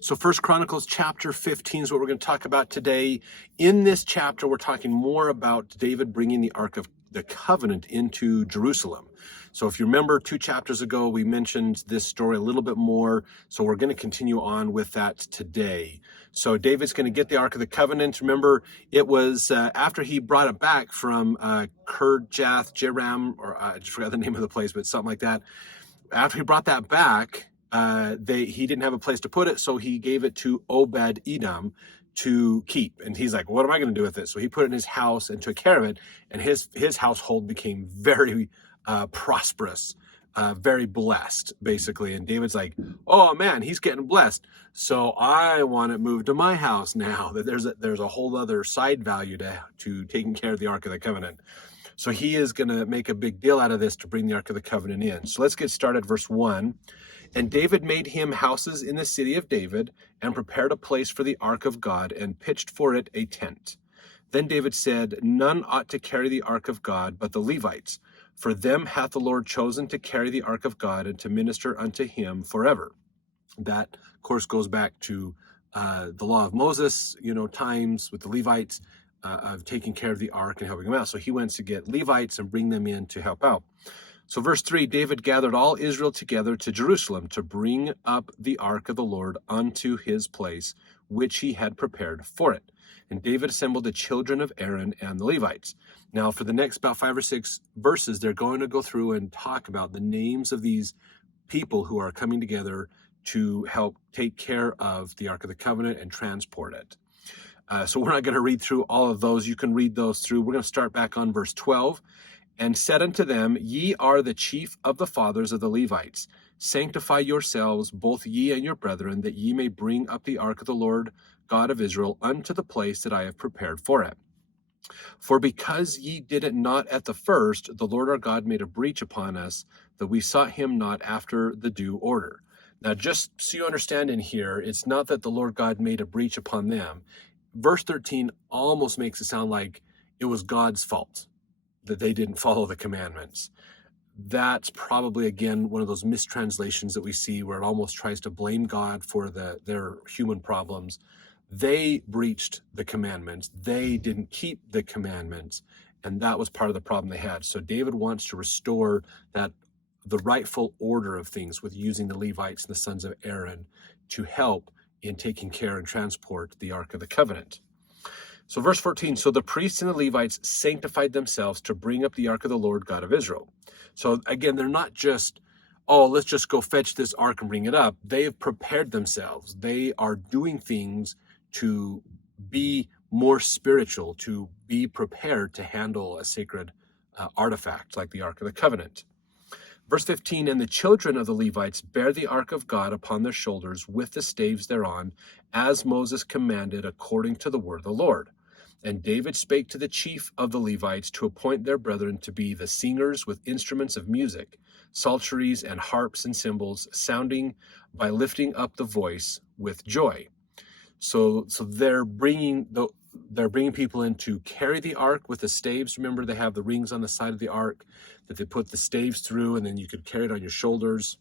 So First Chronicles chapter 15 is what we're going to talk about today. In this chapter, we're talking more about David bringing the Ark of the Covenant into Jerusalem. So if you remember 2 chapters ago, we mentioned this story a little bit more. So we're going to continue on with that today. So David's going to get the Ark of the Covenant. Remember, it was after he brought it back from Kirjath Jearim, or I just forgot the name of the place, but something like that. After he brought that back, he didn't have a place to put it, so he gave it to Obed-Edom to keep. And he's like, what am I going to do with it? So he put it in his house and took care of it, and his household became very prosperous, very blessed, basically. And David's like, oh man, he's getting blessed, so I want it moved to my house now. That there's a whole other side value to taking care of the Ark of the Covenant. So he is going to make a big deal out of this to bring the Ark of the Covenant in. So let's get started. Verse 1. And David made him houses in the city of David, and prepared a place for the Ark of God, and pitched for it a tent. Then David said, none ought to carry the Ark of God but the Levites, for them hath the Lord chosen to carry the Ark of God, and to minister unto him forever. That, of course, goes back to the law of Moses, times with the Levites, of taking care of the ark and helping them out. So he went to get Levites and bring them in to help out. So verse 3, David gathered all Israel together to Jerusalem to bring up the ark of the Lord unto his place, which he had prepared for it. And David assembled the children of Aaron and the Levites. Now for the next about 5 or 6 verses, they're going to go through and talk about the names of these people who are coming together to help take care of the Ark of the Covenant and transport it. So we're not going to read through all of those. You can read those through. We're going to start back on verse 12. And said unto them, ye are the chief of the fathers of the Levites. Sanctify yourselves, both ye and your brethren, that ye may bring up the ark of the Lord God of Israel unto the place that I have prepared for it. For because ye did it not at the first, the Lord our God made a breach upon us, that we sought him not after the due order. Now, just so you understand in here, it's not that the Lord God made a breach upon them. Verse 13 almost makes it sound like it was God's fault that they didn't follow the commandments. That's probably, again, one of those mistranslations that we see where it almost tries to blame God for their human problems. They breached the commandments. They didn't keep the commandments, and that was part of the problem they had. So David wants to restore the rightful order of things with using the Levites and the sons of Aaron to help in taking care and transport the Ark of the Covenant. So verse 14, so the priests and the Levites sanctified themselves to bring up the Ark of the Lord God of Israel. So again, they're not just, let's just go fetch this ark and bring it up. They have prepared themselves. They are doing things to be more spiritual, to be prepared to handle a sacred artifact like the Ark of the Covenant. Verse 15, and the children of the Levites bear the ark of God upon their shoulders with the staves thereon, as Moses commanded according to the word of the Lord. And David spake to the chief of the Levites to appoint their brethren to be the singers with instruments of music, psalteries and harps and cymbals, sounding by lifting up the voice with joy. So they're bringing people in to carry the ark with the staves. Remember, they have the rings on the side of the ark that they put the staves through, and then you could carry it on your shoulders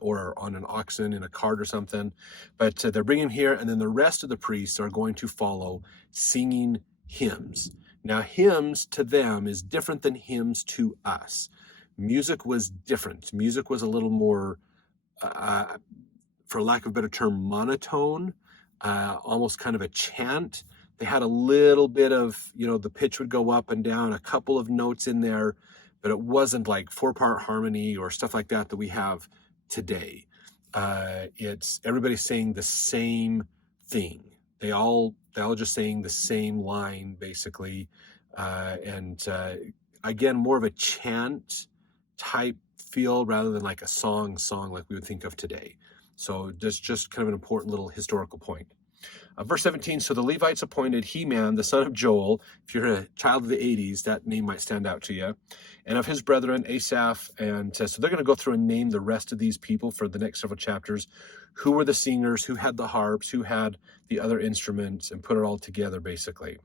or on an oxen in a cart or something. But they're bringing here, and then the rest of the priests are going to follow singing hymns. Now, hymns to them is different than hymns to us. Music was different. Music was a little more, for lack of a better term, monotone, almost kind of a chant. They had a little bit of, the pitch would go up and down, a couple of notes in there, but it wasn't like 4-part harmony or stuff like that we have today. It's everybody saying the same thing. They all just saying the same line, basically. And again, more of a chant type feel rather than like a song like we would think of today. So just kind of an important little historical point. Verse 17, so the Levites appointed Heman, the son of Joel. If you're a child of the 80s, that name might stand out to you. And of his brethren, Asaph. And so they're going to go through and name the rest of these people for the next several chapters. Who were the singers, who had the harps, who had the other instruments, and put it all together, basically.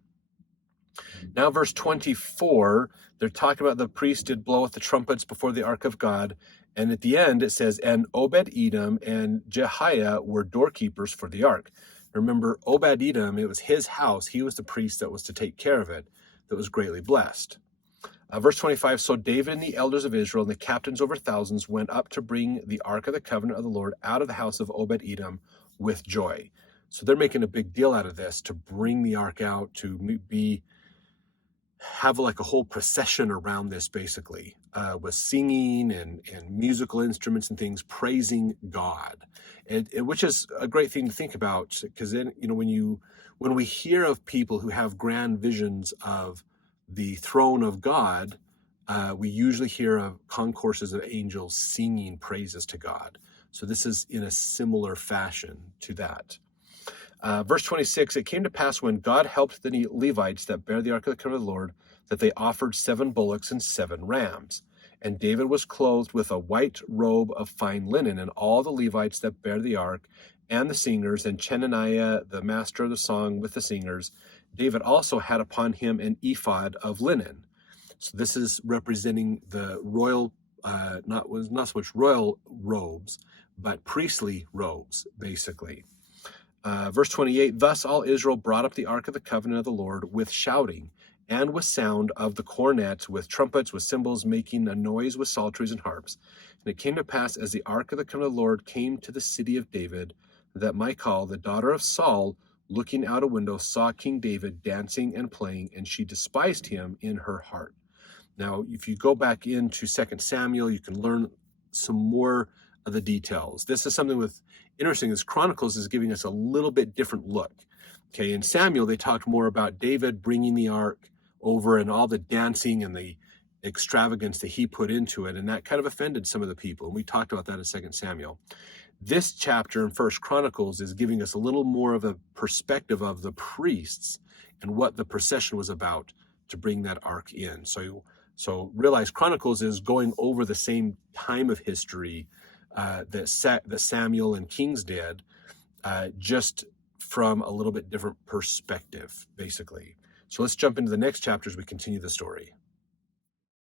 Now, verse 24, they're talking about the priest did blow with the trumpets before the ark of God, And at the end, it says, and Obed-Edom and Jehiah were doorkeepers for the ark. Remember, Obed-Edom, it was his house. He was the priest that was to take care of it, that was greatly blessed. Verse 25, so David and the elders of Israel and the captains over thousands went up to bring the ark of the covenant of the Lord out of the house of Obed-Edom with joy. So they're making a big deal out of this, to bring the ark out, to have like a whole procession around this, basically, with singing and musical instruments and things, praising God, which is a great thing to think about, because then, when we hear of people who have grand visions of the throne of God, we usually hear of concourses of angels singing praises to God. So this is in a similar fashion to that. Verse 26, it came to pass when God helped the Levites that bear the ark of the covenant of the Lord, that they offered 7 bullocks and 7 rams. And David was clothed with a white robe of fine linen, and all the Levites that bear the ark, and the singers, and Chenaniah, the master of the song, with the singers. David also had upon him an ephod of linen. So this is representing the royal, not so much royal robes, but priestly robes, basically. Verse 28, thus all Israel brought up the ark of the covenant of the Lord with shouting, and with sound of the cornet, with trumpets, with cymbals, making a noise with psalteries and harps. And it came to pass, as the ark of the covenant of the Lord came to the city of David, that Michal, the daughter of Saul, looking out a window, saw King David dancing and playing, and she despised him in her heart. Now, if you go back into 2 Samuel, you can learn some more of the details. This is something interesting, is Chronicles is giving us a little bit different look. Okay, in Samuel, they talked more about David bringing the ark over and all the dancing and the extravagance that he put into it, and that kind of offended some of the people, and we talked about that in 2 Samuel. This chapter in 1 Chronicles is giving us a little more of a perspective of the priests and what the procession was about to bring that ark in. So realize Chronicles is going over the same time of history that Samuel and Kings did, just from a little bit different perspective, basically. So let's jump into the next chapter as we continue the story.